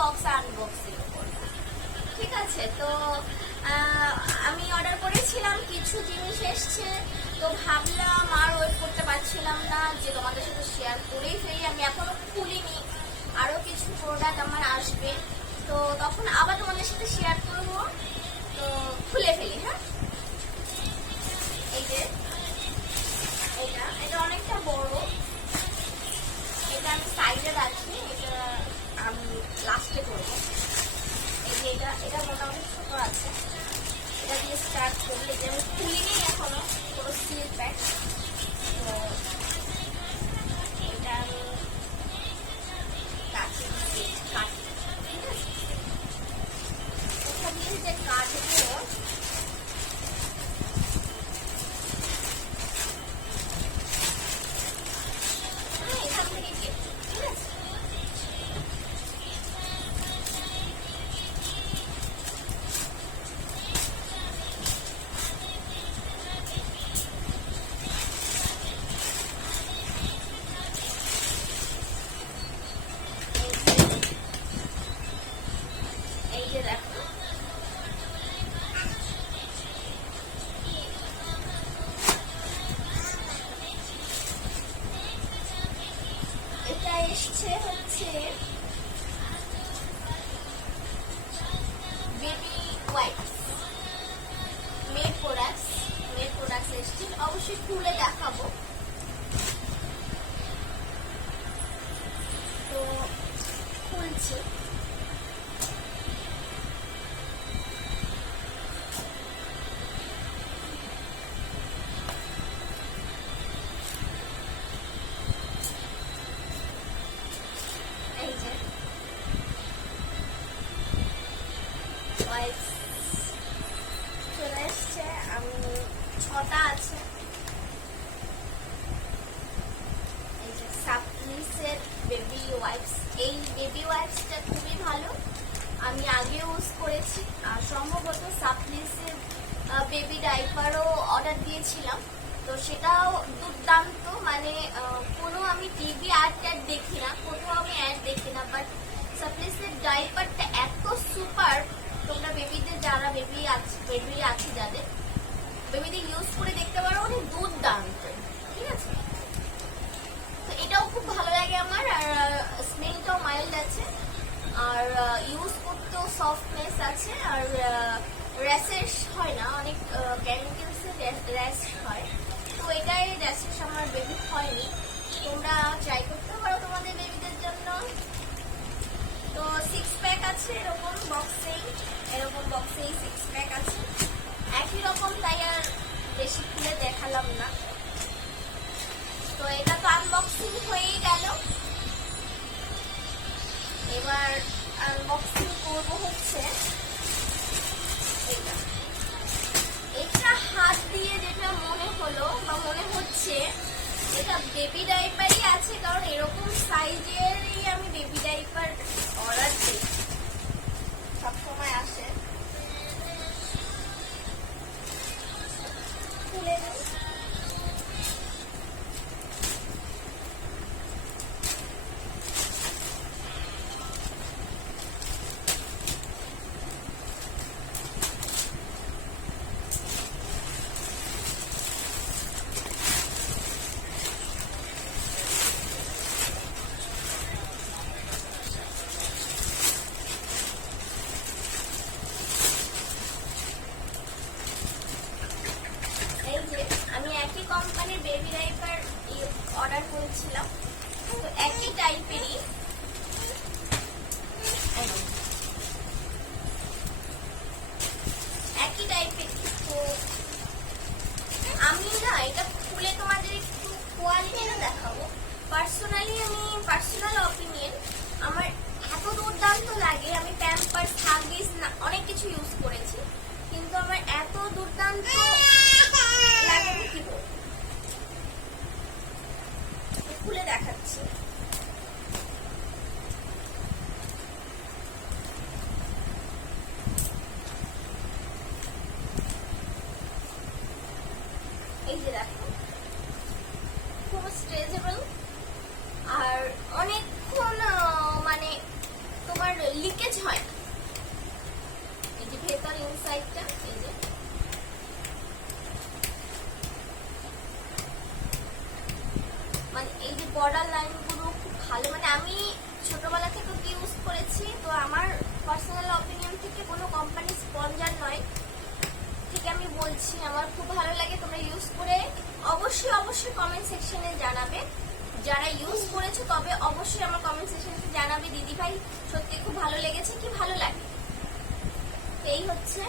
Box unboxing করব, ঠিক আছে? তো আমি অর্ডার করেছিলাম, কিছু জিনিস এসছে, তো ভাবলাম আর ওয়েট করতে পারছিলাম না যে তোমাদের সাথে শেয়ার করেই ফেলি। আমি এখনো খুলিনি, আরো কিছু প্রোডাক্ট আমার আসবে, তো তখন আবার তোমাদের সাথে শেয়ার করবো। তো খুলে ফেলি। হ্যাঁ, এই যে এটা অনেকটা বড়, এটা আমি সাইডে রাখি, এটা আমি লাস্টে করবো। এই যে এটা মোটামুটি ছোট আছে, এটা দিয়ে স্টার্ট করলে, যে আমি খুলিনি এখনো, পুরো সিল প্যাক। তো এটা আমি কাটি, ঠিক আছে? ওটা দিয়ে যে কাটবো, এখান থেকে কেটে, ঠিক আছে? এই যে দেখো, এটা এসছে হচ্ছে বেবি ওয়াইপস, মেড প্রোডাক্টস এসছে। অবশ্যই খুলে দেখাবো। তো খুলছি। এই যে ওয়াইপস চলে এসছে, আমি 6টা আছে। এই যে সাপ্লিসের বেবি ওয়াইপস, এই বেবি ওয়াইপসটা খুবই ভালো, আমি আগে ইউজ করেছি। আর সম্ভবত সাপ্লিসের বেবি ডাইপারও অর্ডার দিয়েছিলাম, তো সেটাও দুর্দান্ত। মানে কোনো আমি টিভি অ্যাড দেখি না, কোথাও আমি অ্যাড দেখি না, বাট সাপ্লিসের ডাইপারটা এত সুপার। তোমরা বেবিদের, যারা বেবি আছে যাদের, বেবিদের ইউজ করে দেখতে পারো, অনেক দুর্দান্ত, ঠিক আছে? তো এটাও খুব ভালো লাগে আমার, আর স্মেলটাও মাইল্ড আছে, আর ইউজ করতেও সফটনেস আছে, আর র্যাশেস হয় না, অনেক কেমিক্যালসের র্যাশ হয়, তো এটাই র্যাশেস আমার বেবি হয়নি। তোমরা ট্রাই করতে পারো তোমাদের বেবিদের জন্য। তো 6 প্যাক আছে, এরকম বক্সেই 6 প্যাক আছে, একই রকম, তাই আর বেশি খুলে দেখালাম না। তো এটা তো আনবক্সিং হয়েই গেল, এবার আনবক্সিং করবো হচ্ছে এটা হাত দিয়ে। যেটা মনে হলো বা মনে হচ্ছে এটা বেবি ডাইপারই আছে, কারণ এরকম সাইজেরই আমি বেবি ডাইপার অর্ডার দিই, সবসময় আসে। খুলে নিই। আমি একই কোম্পানির বেবি ডাইপার অর্ডার করেছিলাম, তো একই টাইপেরই, তো আমি না এটা খুলে তোমাদের একটু কোয়ালিটিটা দেখাবো। পার্সোনাল অপিনিয়ন, আমার এত দুর্দান্ত লাগে। আমি প্যাম্পার্স, হাগিস অনেক কিছু ইউজ করেছি, কিন্তু আমার এত দুর্দান্ত লাগে, আমি কি বলবো, খুলে দেখাচ্ছি। এই যে দেখো, খুব স্ট্রেচেবল, আর অনেকক্ষণ মানে তোমার লিকেজ হয় না। এই যে ভেতর ইনসাইডটা, এই যে মানে এই যে বর্ডার লাইন গুলো খুব ভালো, মানে আমি ছোটবেলা থেকে ইউজ করেছি, তো আমার পার্সোনাল অপিনিয়ন থেকে কোনো কোম্পানি স্পন্সর নয়, ঠিক আমি বলছি আমার খুব ভালো লাগে। তোমরা ইউজ করে অবশ্যই অবশ্যই কমেন্ট সেকশনে জানাবে, যারা ইউজ করেছো তবে অবশ্যই আমার কমেন্ট সেকশনে জানাবে দিদি ভাই সত্যি খুব ভালো লেগেছে কি ভালো লাগে। এই হচ্ছে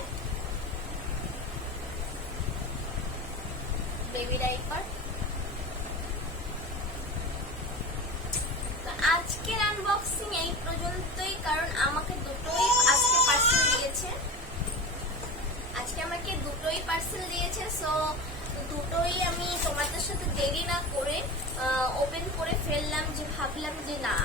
বেবি ডাইপার। আজকের আনবক্সিং এই পর্যন্তই, কারণ আমাকে দুটোই আজকে পার্সেল দিয়েছে, সো দুটোই আমি তোমাদের সাথে দেরি না করে ওপেন করে ফেললাম, যে ভাবলাম যে না